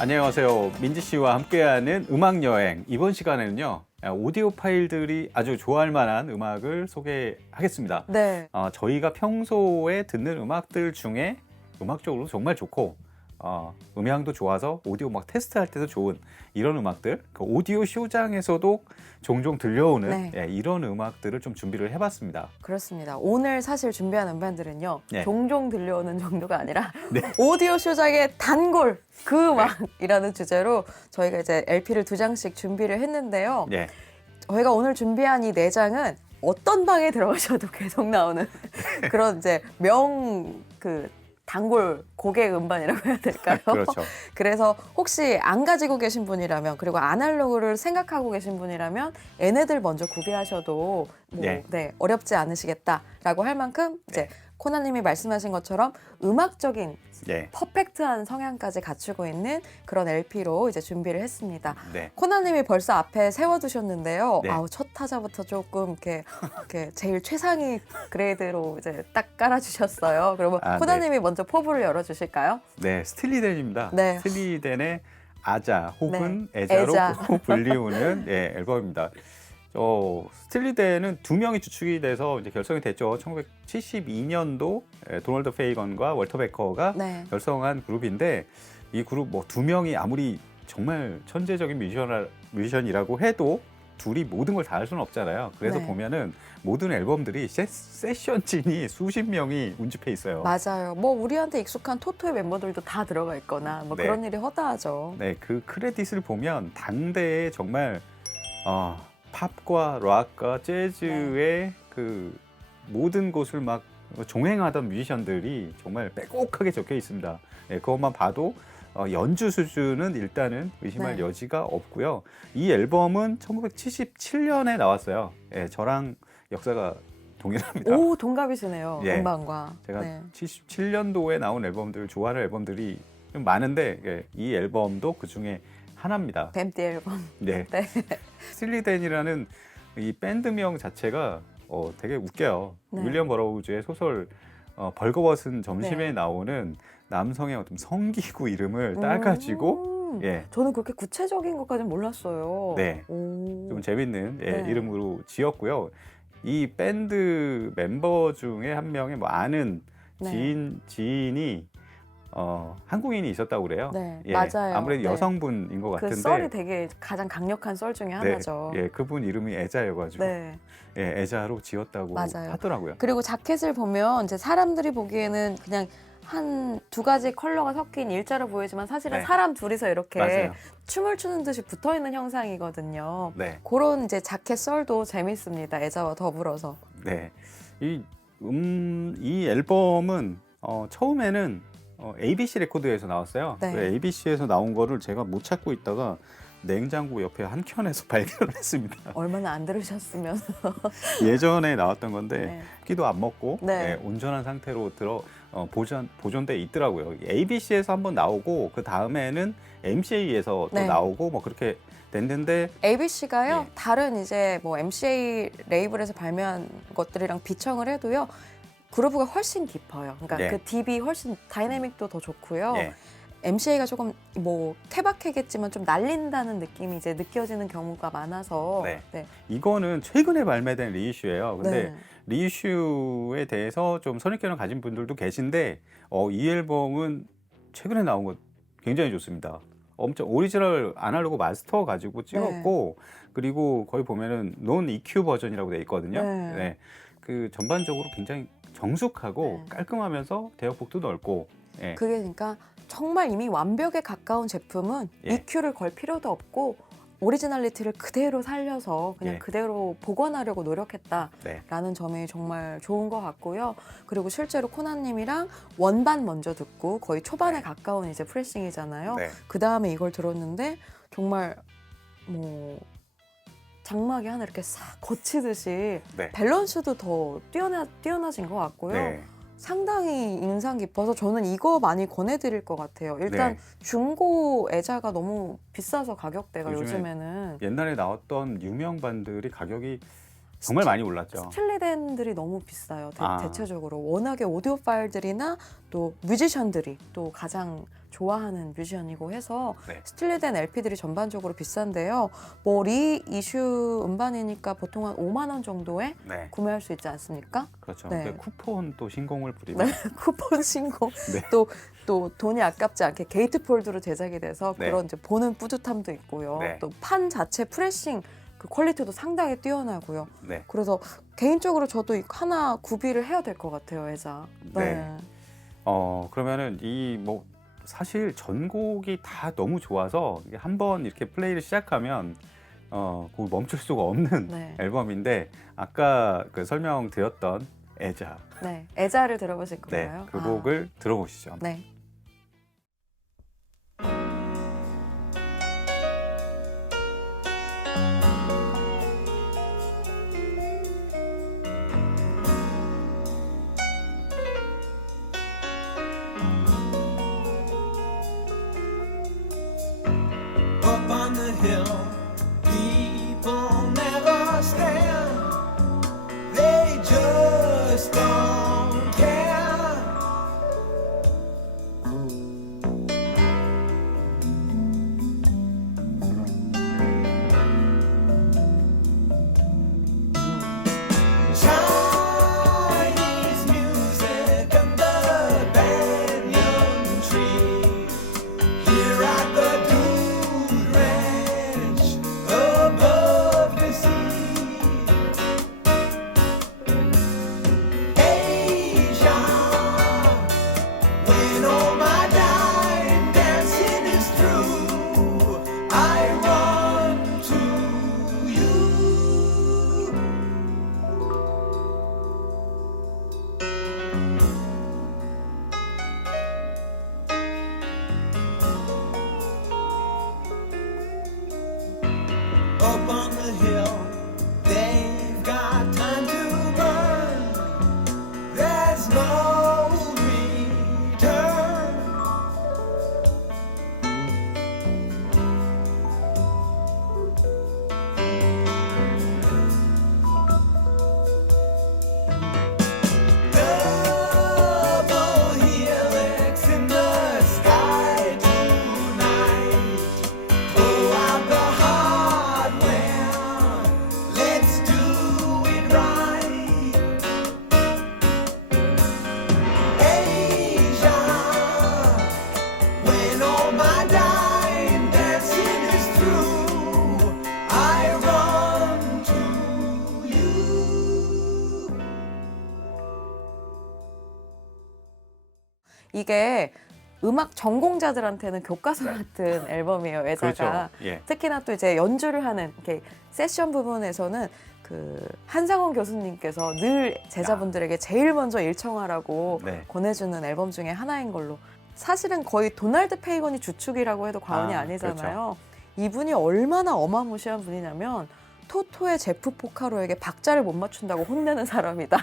안녕하세요. 민지 씨와 함께하는 음악 여행. 이번 시간에는요, 오디오 파일들이 아주 좋아할 만한 음악을 소개하겠습니다. 네. 저희가 평소에 듣는 음악들 중에 음악적으로 정말 좋고, 음향도 좋아서 오디오 막 테스트할 때도 좋은 이런 음악들, 그 오디오 쇼장에서도 종종 들려오는 네. 이런 음악들을 좀 준비를 해봤습니다. 그렇습니다. 오늘 사실 준비한 음반들은요. 네. 종종 들려오는 정도가 아니라 네. 오디오 쇼장의 단골 그 음악이라는 주제로 저희가 이제 LP를 2장씩 준비를 했는데요. 네. 저희가 오늘 준비한 이 4장은 어떤 방에 들어가셔도 계속 나오는 그런 이제 단골 고객 음반이라고 해야 될까요? 그렇죠. 그래서 혹시 안 가지고 계신 분이라면, 그리고 아날로그를 생각하고 계신 분이라면 얘네들 먼저 구비하셔도 어렵지 않으시겠다라고 할 만큼 이제 코나님이 말씀하신 것처럼 음악적인 네. 퍼펙트한 성향까지 갖추고 있는 그런 LP로 이제 준비를 했습니다. 네. 코나님이 벌써 앞에 세워두셨는데요. 네. 첫 타자부터 조금 이렇게 제일 최상위 그레이드로 이제 딱 깔아주셨어요. 그러면 코나님이 먼저 포부를 열어주실까요? 네, 스틸리덴입니다. 네. 스틸리덴의 아자 혹은 네. 애자로 애자. 불리우는 앨범입니다. 스틸리덴은 두 명이 주축이 돼서 이제 결성이 됐죠. 1972년도 도널드 페이건과 월터 베커가 네. 결성한 그룹인데, 이 그룹 두 명이 아무리 정말 천재적인 뮤지션이라고 해도 둘이 모든 걸 다 할 수는 없잖아요. 그래서 네. 보면은 모든 앨범들이 세션진이 수십 명이 운집해 있어요. 맞아요. 우리한테 익숙한 토토의 멤버들도 다 들어가 있거나 네. 그런 일이 허다하죠. 네, 그 크레딧을 보면 당대에 정말 팝과 락과 재즈의 그 모든 곳을 막 종횡하던 뮤지션들이 정말 빼곡하게 적혀 있습니다. 네, 그것만 봐도 연주 수준은 일단은 의심할 여지가 없고요. 이 앨범은 1977년에 나왔어요. 예, 저랑 역사가 동일합니다. 오, 동갑이시네요. 예. 음반과. 제가 77년도에 나온 앨범들, 좋아하는 앨범들이 좀 많은데 이 앨범도 그 중에 하나입니다. 뱀띠 앨범. 네. 네. 스틸리덴이라는 이 밴드명 자체가 되게 웃겨요. 네. 윌리엄 버러우즈의 소설 벌거벗은 점심에 네. 나오는 남성의 어떤 성기구 이름을 따가지고 저는 그렇게 구체적인 것까지는 몰랐어요. 네. 오. 좀 재밌는 네. 이름으로 지었고요. 이 밴드 멤버 중에 한 명의 아는 지인이 한국인이 있었다고 그래요. 네, 맞아요. 아무래도 여성분인 것 같은데 그 썰이 되게 가장 강력한 썰 중에 하나죠. 그분 이름이 애자여가지고 애자로 지었다고 맞아요. 하더라고요. 그리고 자켓을 보면 이제 사람들이 보기에는 그냥 한 두 가지 컬러가 섞인 일자로 보이지만 사실은 사람 둘이서 이렇게 맞아요. 춤을 추는 듯이 붙어 있는 형상이거든요. 네. 그런 이제 자켓 썰도 재밌습니다. 애자와 더불어서. 네. 이 앨범은 처음에는 ABC 레코드에서 나왔어요. 네. ABC에서 나온 거를 제가 못 찾고 있다가 냉장고 옆에 한 켠에서 발견을 했습니다. 얼마나 안 들으셨으면. 예전에 나왔던 건데 네. 끼도 안 먹고 온전한 상태로 보존돼 있더라고요. ABC에서 한번 나오고 그 다음에는 MCA에서 또 나오고 그렇게 됐는데 ABC가요. 다른 이제 MCA 레이블에서 발매한 것들이랑 비청을 해도요. 그루브가 훨씬 깊어요. 그러니까 그 딥이 훨씬 다이내믹도 더 좋고요. MCA가 조금 케바케겠지만 좀 날린다는 느낌이 이제 느껴지는 경우가 많아서 이거는 최근에 발매된 리이슈예요. 근데 리이슈에 대해서 좀 선입견을 가진 분들도 계신데 이 앨범은 최근에 나온 거 굉장히 좋습니다. 엄청 오리지널 아날로그 마스터 가지고 찍었고 그리고 거기 보면은 논 EQ 버전이라고 돼 있거든요. 그 전반적으로 굉장히 정숙하고 깔끔하면서 대역폭도 넓고 그게 그러니까 정말 이미 완벽에 가까운 제품은 EQ를 걸 필요도 없고 오리지널리티를 그대로 살려서 그냥 그대로 복원하려고 노력했다라는 점이 정말 좋은 것 같고요. 그리고 실제로 코나님이랑 원반 먼저 듣고 거의 초반에 가까운 이제 프레싱이잖아요. 그 다음에 이걸 들었는데 정말 장막이 하나 이렇게 싹 거치듯이 밸런스도 더 뛰어나진 것 같고요. 상당히 인상 깊어서 저는 이거 많이 권해드릴 것 같아요. 일단 중고 애자가 너무 비싸서 가격대가 요즘에는 옛날에 나왔던 유명 반들이 가격이 정말 많이 올랐죠. 스틸리덴들이 너무 비싸요. 아. 대체적으로 워낙에 오디오 파일들이나 또 뮤지션들이 또 가장 좋아하는 뮤지션이고 해서 네. 스틸리덴 LP들이 전반적으로 비싼데요. 뭐 리이슈 음반이니까 보통 한 5만 원 정도에 네. 구매할 수 있지 않습니까? 그렇죠. 네. 근데 쿠폰 또 신공을 부리면 네, 쿠폰 신공. 네. 또 돈이 아깝지 않게 게이트폴드로 제작이 돼서 네. 그런 이제 보는 뿌듯함도 있고요. 네. 또 판 자체 프레싱 그 퀄리티도 상당히 뛰어나고요. 네. 그래서 개인적으로 저도 하나 구비를 해야 될 것 같아요, 애자. 네. 그러면은 이 뭐 사실 전곡이 다 너무 좋아서 한번 이렇게 플레이를 시작하면 그걸 멈출 수가 없는 네. 앨범인데 아까 그 설명드렸던 애자, 네, 애자를 들어보실 네, 거예요. 그 곡을 들어보시죠. 네. Up on the hill, people never stand. They just don't care. Chinese music under banyan tree. Here at the Dude Ranch above the sea. Asia, when all my time dancing is through, I run to you. Up on the hill, they've got time to burn. There's no return. Double helix in the sky tonight. Blow out the hardware. Let's do it right. Asia, when all my time dancing is through, I run to you. 이게 음악 전공자들한테는 교과서 같은 앨범이에요, 애자가. 그렇죠. 예. 특히나 또 이제 연주를 하는 이렇게 세션 부분에서는 그 한상원 교수님께서 늘 제자분들에게 제일 먼저 일청하라고 네. 권해주는 앨범 중에 하나인 걸로. 사실은 거의 도널드 페이건이 주축이라고 해도 과언이 아, 아니잖아요. 이분이 얼마나 어마무시한 분이냐면 토토의 제프 포카로에게 박자를 못 맞춘다고 혼내는 사람이다.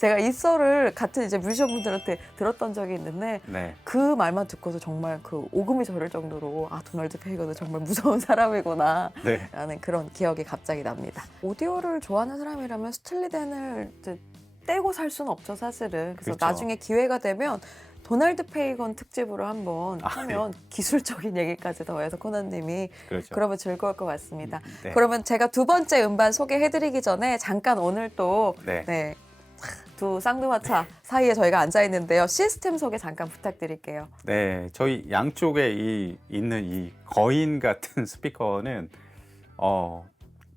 제가 이 썰을 같은 이제 뮤지션분들한테 들었던 적이 있는데 네. 그 말만 듣고서 정말 그 오금이 저릴 정도로 아 도널드 페이건은 정말 무서운 사람이구나 네. 라는 그런 기억이 갑자기 납니다. 오디오를 좋아하는 사람이라면 스틸리덴을 이제 떼고 살 수는 없죠, 사실은. 그래서 그렇죠. 나중에 기회가 되면 도널드 페이건 특집으로 한번 하면 기술적인 얘기까지 더해서 코난님이 그렇죠. 그러면 즐거울 것 같습니다. 네. 그러면 제가 두 번째 음반 소개해드리기 전에 잠깐 오늘 또 네. 두 쌍두마차 사이에 저희가 앉아 있는데요. 시스템 소개 잠깐 부탁드릴게요. 네, 저희 양쪽에 있는 이 거인 같은 스피커는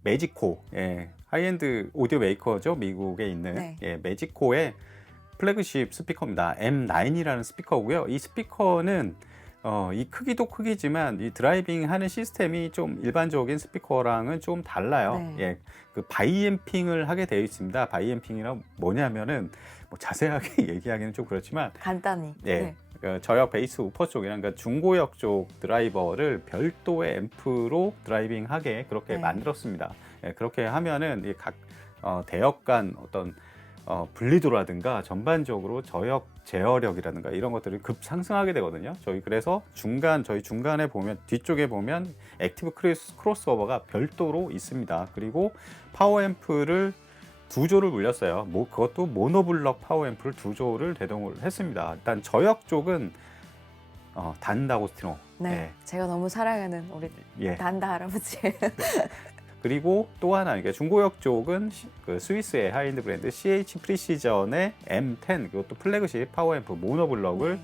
매지코, 예, 하이엔드 오디오 메이커죠. 미국에 있는 네. 예, 매지코의 플래그십 스피커입니다. M9이라는 스피커고요. 이 스피커는 이 크기도 크기지만 이 드라이빙 하는 시스템이 좀 일반적인 스피커랑은 좀 달라요. 네. 예, 그 바이앰핑을 하게 되어 있습니다. 바이앰핑이란 뭐냐면은 뭐 자세하게 얘기하기는 좀 그렇지만 간단히. 예, 그 저역 베이스 우퍼 쪽이랑 그러니까 중고역 쪽 드라이버를 별도의 앰프로 드라이빙하게 그렇게 네. 만들었습니다. 예, 그렇게 하면은 이 각 대역 간 어떤 분리도라든가 전반적으로 저역 제어력이라든가 이런 것들이 급상승하게 되거든요. 저희 중간에 보면 뒤쪽에 보면 액티브 크로스오버가 별도로 있습니다. 그리고 파워앰프를 2조를 물렸어요. 그것도 모노블럭 파워앰프를 2조를 대동을 했습니다. 일단 저역 쪽은 단다고스티노. 네, 제가 너무 사랑하는 우리 예. 단다 할아버지. 그리고 또 하나, 그러니까 중고역 쪽은 그 스위스의 하이엔드 브랜드 CH 프리시전의 M10, 그것도 플래그십 파워앰프 모노블럭을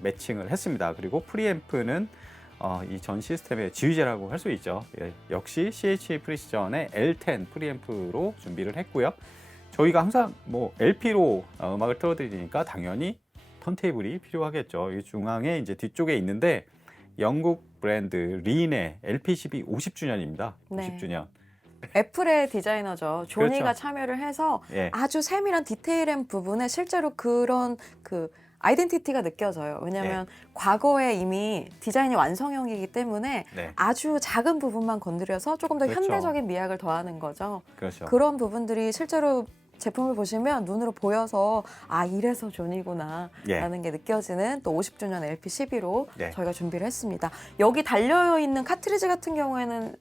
매칭을 했습니다. 그리고 프리앰프는 이 전 시스템의 지휘자라고 할 수 있죠. 역시 CH 프리시전의 L10 프리앰프로 준비를 했고요. 저희가 항상 뭐 LP로 음악을 틀어드리니까 당연히 턴테이블이 필요하겠죠. 이 중앙에 이제 뒤쪽에 있는데 영국 브랜드 린의 LP12 50주년입니다. 네. 50주년. 애플의 디자이너죠. 조니가 그렇죠. 참여를 해서 예. 아주 세밀한 디테일한 부분에 실제로 그런 그 아이덴티티가 느껴져요. 왜냐하면 과거에 이미 디자인이 완성형이기 때문에 네. 아주 작은 부분만 건드려서 조금 더 그렇죠. 현대적인 미학을 더하는 거죠. 그렇죠. 그런 부분들이 실제로 제품을 보시면 눈으로 보여서 아 이래서 존이구나 예. 라는 게 느껴지는 또 50주년 LP12로 네. 저희가 준비를 했습니다. 여기 달려있는 카트리지 같은 경우에는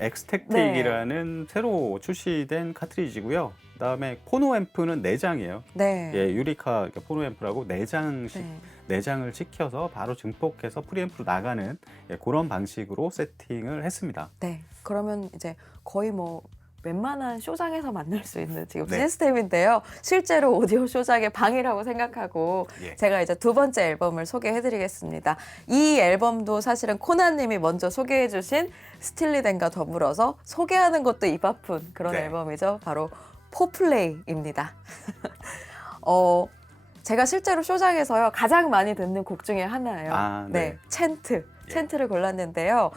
엑스택틱이라는 새로 출시된 카트리지고요. 그다음에 포노앰프는 4장이에요. 네. 예, 유리카 포노앰프라고 4장씩 네. 내장을 시켜서 바로 증폭해서 프리앰프로 나가는 그런 방식으로 세팅을 했습니다. 네. 그러면 이제 거의 뭐 웬만한 쇼장에서 만날 수 있는 지금 네. 시스템인데요. 실제로 오디오 쇼장의 방이라고 생각하고 예. 제가 이제 2번째 앨범을 소개해드리겠습니다. 이 앨범도 사실은 코나님이 먼저 소개해주신 스틸리덴과 더불어서 소개하는 것도 입 아픈 그런 네. 앨범이죠. 바로 포플레이입니다. 제가 실제로 쇼장에서요 가장 많이 듣는 곡 중에 하나예요. 아, 네. 챈트를 골랐는데요.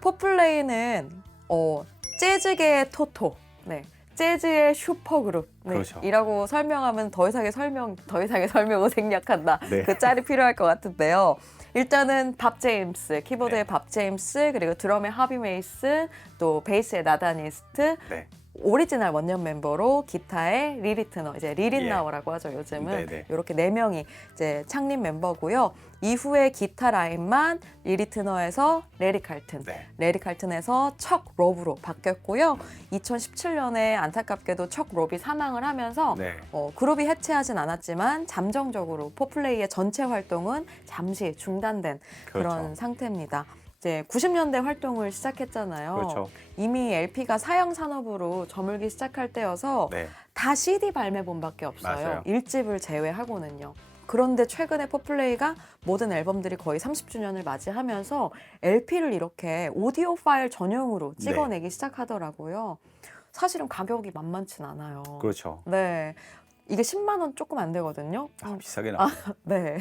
포플레이는 재즈계의 토토, 재즈의 슈퍼그룹 그렇죠. 이라고 설명하면 더 이상의 설명은 생략한다. 네. 그 짤이 필요할 것 같은데요. 일단은 밥 제임스, 키보드의 네. 밥 제임스, 그리고 드럼의 하비 메이슨, 또 베이스의 나다니스트, 네. 오리지널 원년 멤버로 기타의 리리 트너, 이제 리린나워라고 하죠 요즘은. 네네. 이렇게 4명이 이제 창립 멤버고요. 이후에 기타 라인만 리리 트너에서 레리 칼튼, 네. 레리 칼튼에서 척 로브로 바뀌었고요. 2017년에 안타깝게도 척 로브이 사망을 하면서 네. 그룹이 해체하진 않았지만 잠정적으로 포플레이의 전체 활동은 잠시 중단된 그렇죠. 그런 상태입니다. 이제 90년대 활동을 시작했잖아요. 그렇죠. 이미 LP가 사양 산업으로 저물기 시작할 때여서 네. 다 CD 발매본밖에 없어요. 맞아요. 1집을 제외하고는요. 그런데 최근에 포플레이가 모든 앨범들이 거의 30주년을 맞이하면서 LP를 이렇게 오디오 파일 전용으로 찍어내기 시작하더라고요. 사실은 가격이 만만치 않아요. 그렇죠. 네. 이게 10만 원 조금 안 되거든요. 비싸게 나와요. 네.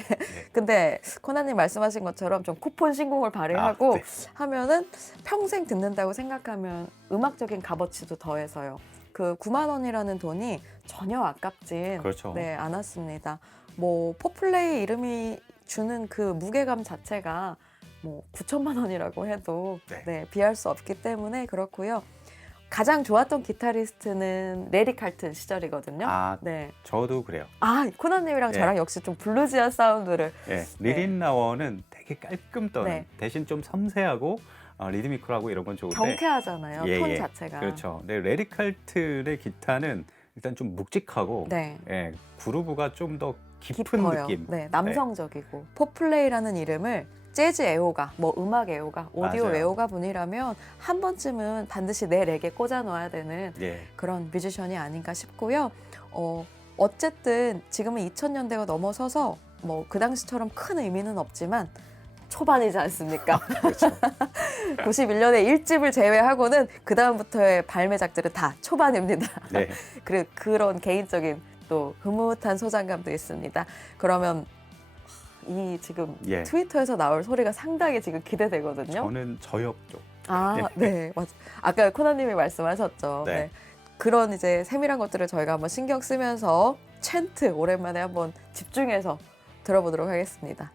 근데 코나님 말씀하신 것처럼 좀 쿠폰 신공을 발휘하고 네. 하면은 평생 듣는다고 생각하면 음악적인 값어치도 더해서요. 그 9만 원이라는 돈이 전혀 아깝진 그렇죠. 않았습니다. 뭐 포플레이 이름이 주는 그 무게감 자체가 뭐 9천만 원이라고 해도 비할 수 없기 때문에 그렇고요. 가장 좋았던 기타리스트는 레리 칼튼 시절이거든요. 네. 저도 그래요. 코나님이랑 저랑 역시 좀 블루지한 사운드를. 리린 나워는 되게 깔끔 떠는 대신 좀 섬세하고 리드미컬하고 이런 건 좋은데 경쾌하잖아요. 톤 자체가. 그렇죠. 근데 레리 칼튼의 기타는 일단 좀 묵직하고 그루브가 좀 더 깊은 깊어요. 느낌. 네, 남성적이고. 포플레이라는 이름을 재즈 애호가, 뭐 음악 애호가, 오디오 맞아요. 애호가 분이라면 한 번쯤은 반드시 내 렉에 꽂아 놓아야 되는 그런 뮤지션이 아닌가 싶고요. 어쨌든 지금은 2000년대가 넘어서서 뭐 그 당시처럼 큰 의미는 없지만 초반이지 않습니까? 그렇죠. 91년에 1집을 제외하고는 그 다음부터의 발매작들은 다 초반입니다. 네. 그런 개인적인 또 흐뭇한 소장감도 있습니다. 그러면 이 지금 트위터에서 나올 소리가 상당히 지금 기대되거든요. 저는 저역 쪽. 네, 맞아. 아까 코나님이 말씀하셨죠. 네. 그런 이제 세밀한 것들을 저희가 한번 신경 쓰면서 챈트 오랜만에 한번 집중해서 들어보도록 하겠습니다.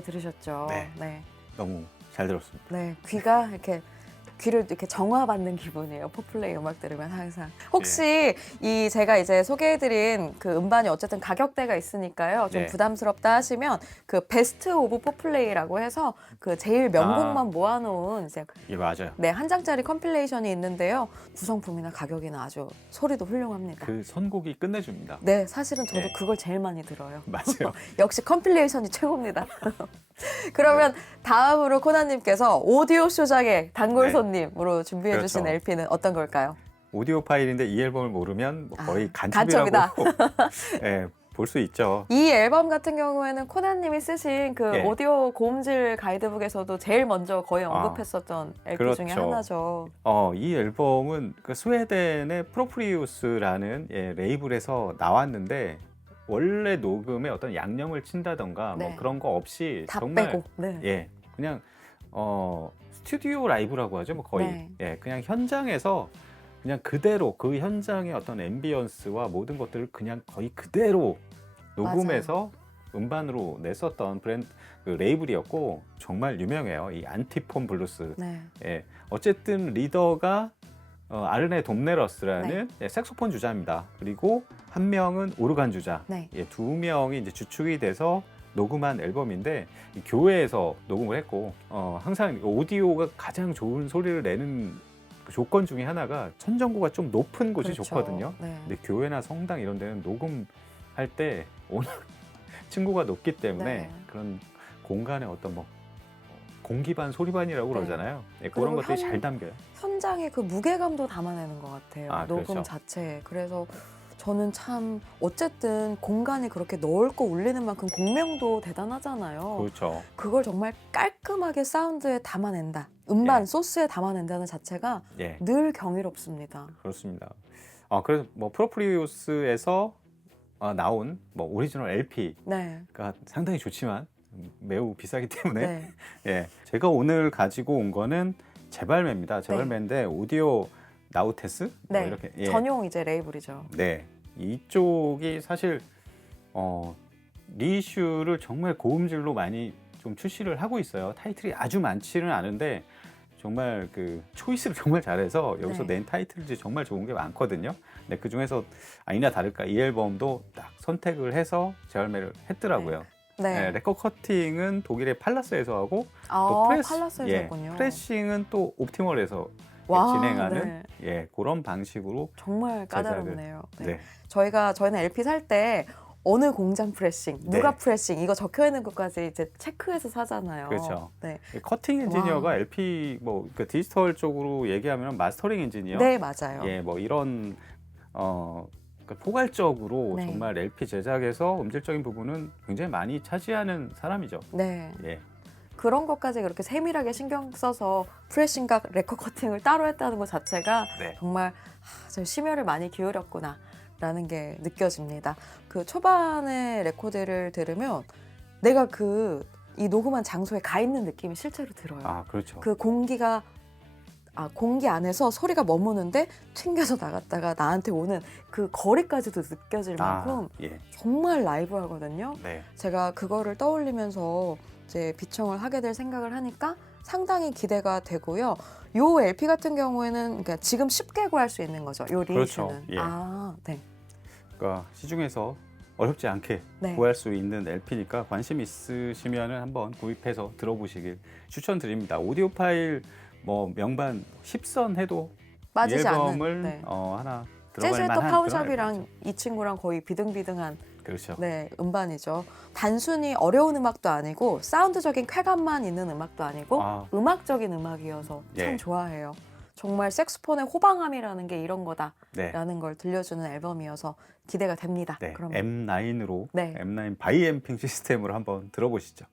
잘 들으셨죠? 네. 네. 너무 잘 들었습니다. 네, 귀가 이렇게 귀를 이렇게 정화받는 기분이에요. 포플레이 음악 들으면 항상. 혹시 이 제가 이제 소개해드린 그 음반이 어쨌든 가격대가 있으니까요. 좀 네. 부담스럽다 하시면 그 베스트 오브 포플레이라고 해서 그 제일 명곡만 모아놓은 이제 예, 맞아요. 네, 한 장짜리 컴필레이션이 있는데요. 구성품이나 가격이나 아주 소리도 훌륭합니다. 그 선곡이 끝내줍니다. 네, 사실은 저도 네. 그걸 제일 많이 들어요. 맞아요. 역시 컴필레이션이 최고입니다. 그러면 다음으로 코난님께서 오디오 쇼작의 단골 네. 손님으로 준비해 주신 그렇죠. LP는 어떤 걸까요? 오디오 파일인데 이 앨범을 모르면 뭐 거의 아, 간첩이라고 예, 볼 수 있죠. 이 앨범 같은 경우에는 코난님이 쓰신 그 예. 오디오 고음질 가이드북에서도 제일 먼저 거의 언급했었던 LP 그렇죠. 중에 하나죠. 이 앨범은 그 스웨덴의 프로프리우스라는 레이블에서 나왔는데 원래 녹음에 어떤 양념을 친다던가 네. 뭐 그런 거 없이 다 정말 빼고. 네. 예, 그냥 스튜디오 라이브라고 하죠, 뭐 거의. 네. 예, 그냥 현장에서 그냥 그대로 그 현장의 어떤 앰비언스와 모든 것들을 그냥 거의 그대로 녹음해서 음반으로 냈었던 브랜드 그 레이블이었고 정말 유명해요. 이 안티폰 블루스. 네. 예, 어쨌든 리더가 아르네 돔네러스라는 색소폰 주자입니다. 그리고 한 명은 오르간 주자. 네. 예, 두 명이 이제 주축이 돼서 녹음한 앨범인데 이 교회에서 녹음을 했고 항상 오디오가 가장 좋은 소리를 내는 그 조건 중에 하나가 천정고가 좀 높은 곳이 그렇죠. 좋거든요. 네. 근데 교회나 성당 이런 데는 녹음할 때 워낙 층고가 높기 때문에 네. 그런 공간의 어떤 뭐 공기반 소리반이라고 네. 그러잖아요. 예, 그런 그리고 것들이 잘 담겨요. 현장의 그 무게감도 담아내는 것 같아요. 아, 녹음 그렇죠. 자체에. 그래서 저는 참 어쨌든 공간이 그렇게 넓고 울리는 만큼 공명도 대단하잖아요. 그렇죠. 그걸 정말 깔끔하게 사운드에 담아낸다. 음반 예. 소스에 담아낸다는 자체가 예, 늘 경이롭습니다. 그렇습니다. 그래서 뭐 프로프리우스에서 나온 뭐 오리지널 LP가 네. 상당히 좋지만 매우 비싸기 때문에 네. 예, 제가 오늘 가지고 온 거는 재발매입니다. 재발매인데 오디오 나우테스 뭐 네. 이렇게 예. 전용 이제 레이블이죠. 네, 이쪽이 사실 리이슈를 정말 고음질로 많이 좀 출시를 하고 있어요. 타이틀이 아주 많지는 않은데 정말 그 초이스를 정말 잘해서 여기서 네. 낸 타이틀들이 정말 좋은 게 많거든요. 네, 그 중에서 아니나 다를까 이 앨범도 딱 선택을 해서 재발매를 했더라고요. 네. 네, 레코드 커팅은 독일의 팔라스에서 하고 아, 또 팔라스에서 했군요. 프레싱은 또 옵티멀에서 와, 진행하는 네. 예, 그런 방식으로 정말 제작을, 까다롭네요. 네. 네. 저희는 LP 살 때 어느 공장 프레싱, 누가 네. 프레싱 이거 적혀 있는 것까지 이제 체크해서 사잖아요. 그렇죠. 네. 커팅 엔지니어가 와. LP 뭐 그러니까 디지털 쪽으로 얘기하면 마스터링 엔지니어, 네, 맞아요. 예, 뭐 이런 그러니까 포괄적으로 네. 정말 LP 제작에서 음질적인 부분은 굉장히 많이 차지하는 사람이죠. 네. 예, 그런 것까지 그렇게 세밀하게 신경 써서 프레싱과 레코드 커팅을 따로 했다는 것 자체가 네. 정말 저 심혈을 많이 기울였구나 라는 게 느껴집니다. 그 초반에 레코드를 들으면 내가 이 녹음한 장소에 가 있는 느낌이 실제로 들어요. 아, 그렇죠. 그 공기 안에서 소리가 머무는데 튕겨서 나갔다가 나한테 오는 그 거리까지도 느껴질 만큼 예, 정말 라이브하거든요. 네, 제가 그거를 떠올리면서 이제 비청을 하게 될 생각을 하니까 상당히 기대가 되고요. 요 LP 같은 경우에는 그러니까 지금 쉽게 구할 수 있는 거죠. 요 리니슈는. 그렇죠. 예. 아, 네. 그러니까 시중에서 어렵지 않게 네. 구할 수 있는 LP니까 관심 있으시면은 한번 구입해서 들어보시길 추천드립니다. 오디오 파일 뭐 명반 10선 해도 이 빠지지 앨범을 않는. 네. 하나 들어갈 재즈의 또 만한 파운샵이랑 그런 이 친구랑 거의 비등비등한 그렇죠. 네, 음반이죠. 단순히 어려운 음악도 아니고 사운드적인 쾌감만 있는 음악도 아니고 음악적인 음악이어서 참 예. 좋아해요. 정말 색소폰의 호방함이라는 게 이런 거다라는 네. 걸 들려주는 앨범이어서 기대가 됩니다. 네. 그럼 M9으로 네. M9 바이앰핑 시스템으로 한번 들어보시죠.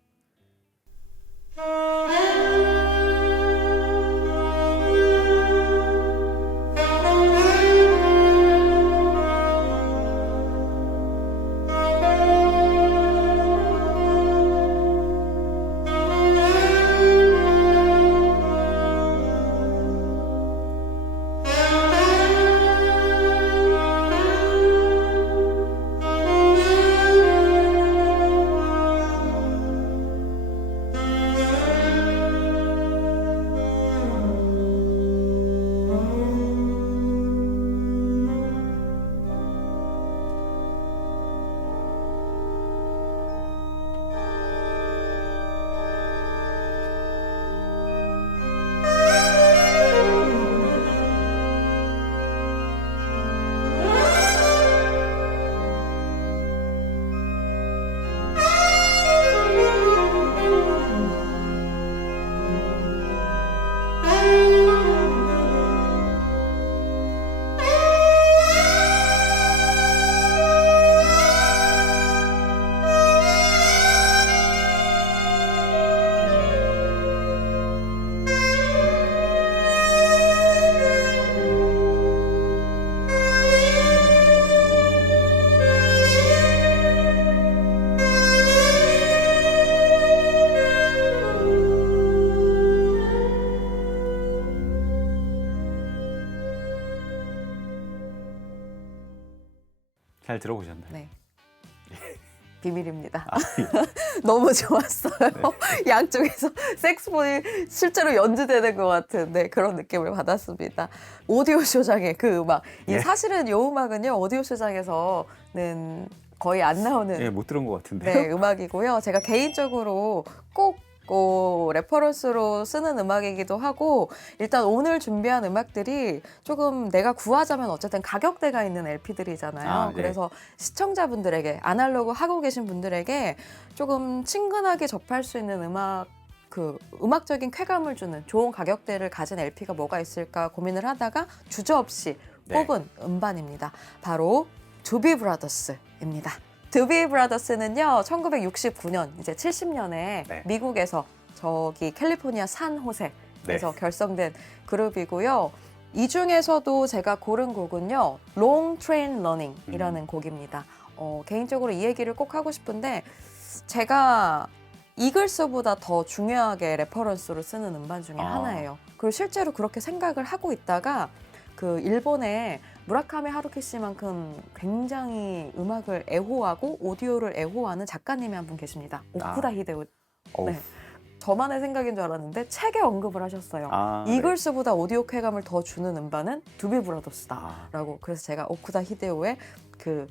잘 들어보셨나요? 네. 비밀입니다. 아, 너무 좋았어요. 네. 양쪽에서 색스폰이 실제로 연주되는 것 같은 그런 느낌을 받았습니다. 오디오 쇼장의 그 음악. 예. 사실은 이 음악은요, 오디오 쇼장에서는 거의 안 나오는 예, 못 들은 것 같은데요. 음악이고요. 제가 개인적으로 꼭 레퍼런스로 쓰는 음악이기도 하고, 일단 오늘 준비한 음악들이 조금 내가 구하자면 어쨌든 가격대가 있는 LP들이잖아요. 아, 네. 그래서 시청자분들에게, 아날로그 하고 계신 분들에게 조금 친근하게 접할 수 있는 음악적인 쾌감을 주는 좋은 가격대를 가진 LP가 뭐가 있을까 고민을 하다가 주저없이 네. 뽑은 음반입니다. 바로 두비 브라더스입니다. 두비 브라더스는요, 1969년, 이제 70년에 네. 미국에서 저기 캘리포니아 산호세에서 네. 결성된 그룹이고요. 이 중에서도 제가 고른 곡은요, Long Train Running이라는 곡입니다. 개인적으로 이 얘기를 꼭 하고 싶은데, 제가 이글스보다 더 중요하게 레퍼런스로 쓰는 음반 중에 하나예요. 그리고 실제로 그렇게 생각을 하고 있다가 그 일본의 무라카미 하루키 씨만큼 굉장히 음악을 애호하고 오디오를 애호하는 작가님이 한 분 계십니다. 오쿠다 히데오. 어우. 네. 저만의 생각인 줄 알았는데 책에 언급을 하셨어요. 네. 이글스보다 오디오 쾌감을 더 주는 음반은 두비 브라더스다. 아. 라고. 그래서 제가 오쿠다 히데오의 그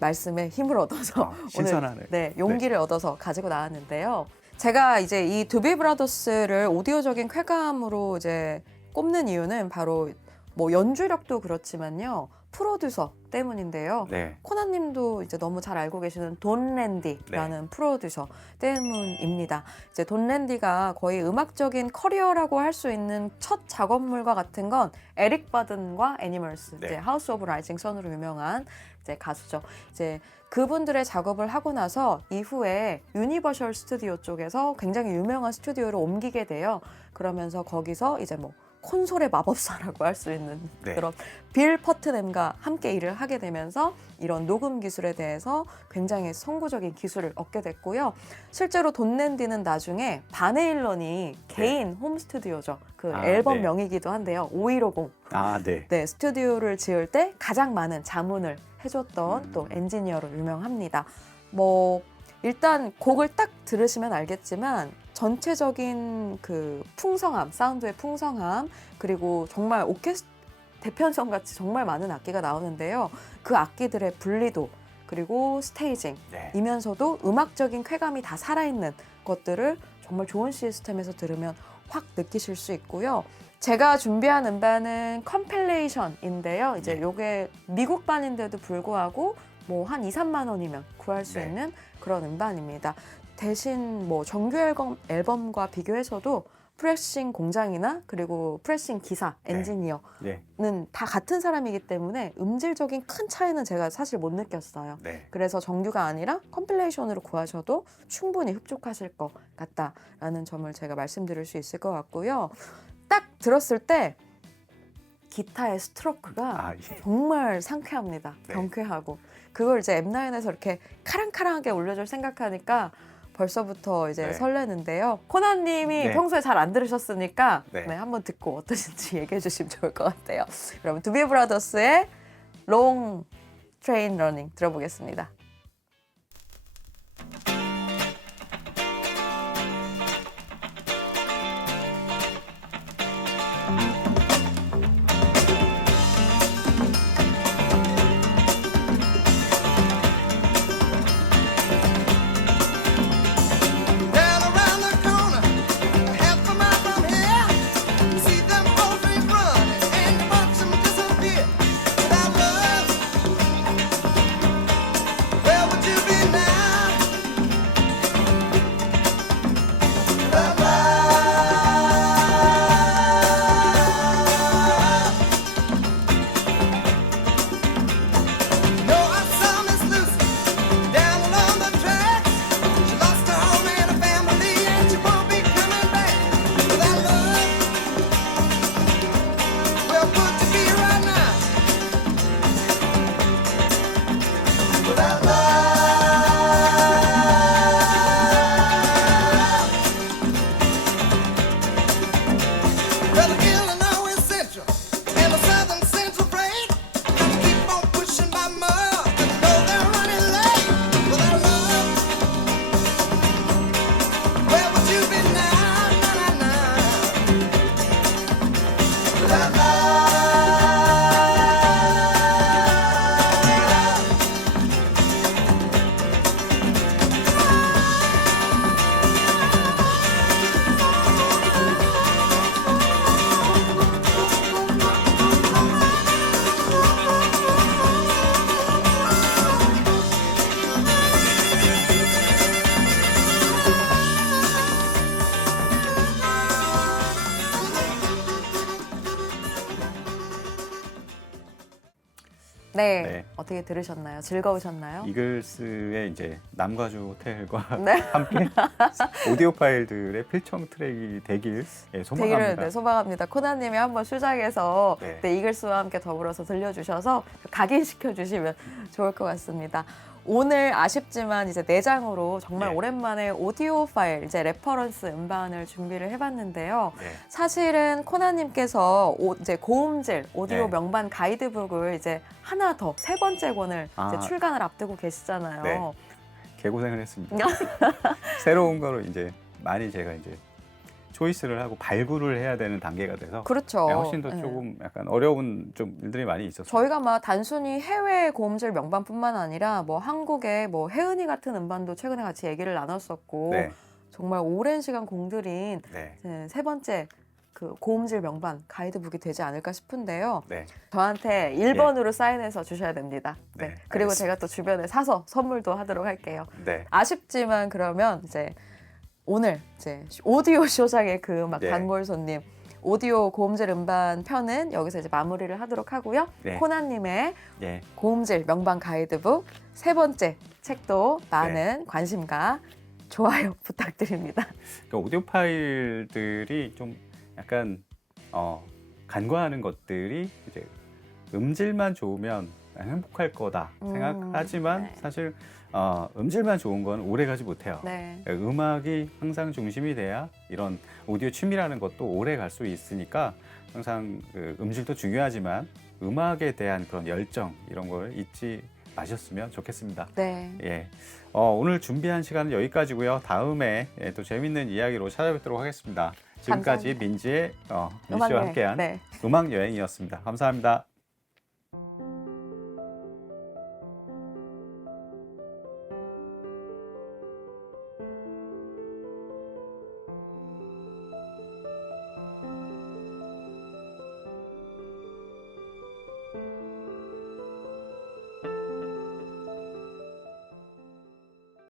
말씀에 힘을 얻어서 신선하네. 오늘 용기를 얻어서 가지고 나왔는데요. 제가 이제 이 두비 브라더스를 오디오적인 쾌감으로 이제 꼽는 이유는 바로 뭐 연주력도 그렇지만요, 프로듀서 때문인데요. 네. 코나님도 이제 너무 잘 알고 계시는 돈 랜디라는 프로듀서 때문입니다. 이제 돈 랜디가 거의 음악적인 커리어라고 할 수 있는 첫 작업물과 같은 건 에릭 바든과 애니멀스, 네. 이제 하우스 오브 라이징 선으로 유명한 이제 가수죠. 이제 그분들의 작업을 하고 나서 이후에 유니버셜 스튜디오 쪽에서 굉장히 유명한 스튜디오를 옮기게 돼요. 그러면서 거기서 이제 뭐 콘솔의 마법사라고 할 수 있는 네. 그런 빌 퍼트nem과 함께 일을 하게 되면서 이런 녹음 기술에 대해서 굉장히 선구적인 기술을 얻게 됐고요. 실제로 돈 랜디는 나중에 바네일런이 개인 홈 스튜디오죠. 그 앨범명이기도 한데요. 5150. 아, 네. 네, 스튜디오를 지을 때 가장 많은 자문을 해줬던 또 엔지니어로 유명합니다. 뭐 일단 곡을 딱 들으시면 알겠지만 전체적인 그 풍성함, 사운드의 풍성함, 그리고 정말 대편성 같이 정말 많은 악기가 나오는데요. 그 악기들의 분리도, 그리고 스테이징이면서도 음악적인 쾌감이 다 살아있는 것들을 정말 좋은 시스템에서 들으면 확 느끼실 수 있고요. 제가 준비한 음반은 컴필레이션인데요. 이제 요게 미국반인데도 불구하고 뭐 한 2, 3만 원이면 구할 수 있는 그런 음반입니다. 대신 뭐 정규 앨범과 비교해서도 프레싱 공장이나 그리고 프레싱 기사, 엔지니어는 다 같은 사람이기 때문에 음질적인 큰 차이는 제가 사실 못 느꼈어요. 그래서 정규가 아니라 컴필레이션으로 구하셔도 충분히 흡족하실 것 같다라는 점을 제가 말씀드릴 수 있을 것 같고요. 딱 들었을 때 기타의 스트로크가 정말 상쾌합니다. 경쾌하고. 그걸 이제 M9에서 이렇게 카랑카랑하게 올려줄 생각하니까 벌써부터 이제 설레는데요. 코나님이 평소에 잘 안 들으셨으니까 한번 듣고 어떠신지 얘기해 주시면 좋을 것 같아요. 그럼 두비 브라더스의 Long Train Running 들어보겠습니다. 네. 네. 어떻게 들으셨나요? 즐거우셨나요? 이글스의 이제 남가주 호텔과 네. 함께 오디오 파일들의 필청 트랙이 되길 되기를 소망합니다. 네, 소망합니다. 코나님이 한번 수작에서 네. 네, 이글스와 함께 더불어서 들려주셔서 각인시켜 주시면 좋을 것 같습니다. 오늘 아쉽지만 이제 내장으로 정말 네. 오랜만에 오디오 파일, 이제 레퍼런스 음반을 준비를 해봤는데요. 네. 사실은 코나님께서 이제 고음질 오디오 네. 명반 가이드북을 이제 하나 더 세 번째 권을 아. 이제 출간을 앞두고 계시잖아요. 네. 개고생을 했습니다. 새로운 거로 이제 많이 제가 이제 초이스를 하고 발굴을 해야 되는 단계가 돼서 그렇죠. 네, 훨씬 더 네. 조금 약간 어려운 좀 일들이 많이 있었어요. 저희가 막 단순히 해외 고음질 명반뿐만 아니라 뭐 한국의 뭐 혜은이 같은 음반도 최근에 같이 얘기를 나눴었고 네. 정말 오랜 시간 공들인 네. 이제 세 번째 그 고음질 명반 가이드북이 되지 않을까 싶은데요. 네. 저한테 1번으로 사인해서 주셔야 됩니다. 네. 네, 그리고 알겠습니다. 제가 또 주변에 사서 선물도 하도록 할게요. 네. 아쉽지만 그러면 이제 오늘 이제 오디오 쇼장의 그 음악 네. 단골 손님 오디오 고음질 음반 편은 여기서 이제 마무리를 하도록 하고요. 네. 코나님의 예. 고음질 명반 가이드북 세 번째 책도 많은 네. 관심과 좋아요 부탁드립니다. 그러니까 오디오 파일들이 좀 약간 간과하는 것들이 이제 음질만 좋으면 행복할 거다 생각하지만 네. 사실 음질만 좋은 건 오래 가지 못해요. 네. 음악이 항상 중심이 돼야 이런 오디오 취미라는 것도 오래 갈 수 있으니까 항상 그 음질도 중요하지만 음악에 대한 그런 열정 이런 걸 잊지 마셨으면 좋겠습니다. 네. 예, 오늘 준비한 시간은 여기까지고요. 다음에 또 재밌는 이야기로 찾아뵙도록 하겠습니다. 지금까지 감사합니다. 민지의 음악 민지와 여행. 함께한 네. 음악 여행이었습니다. 감사합니다.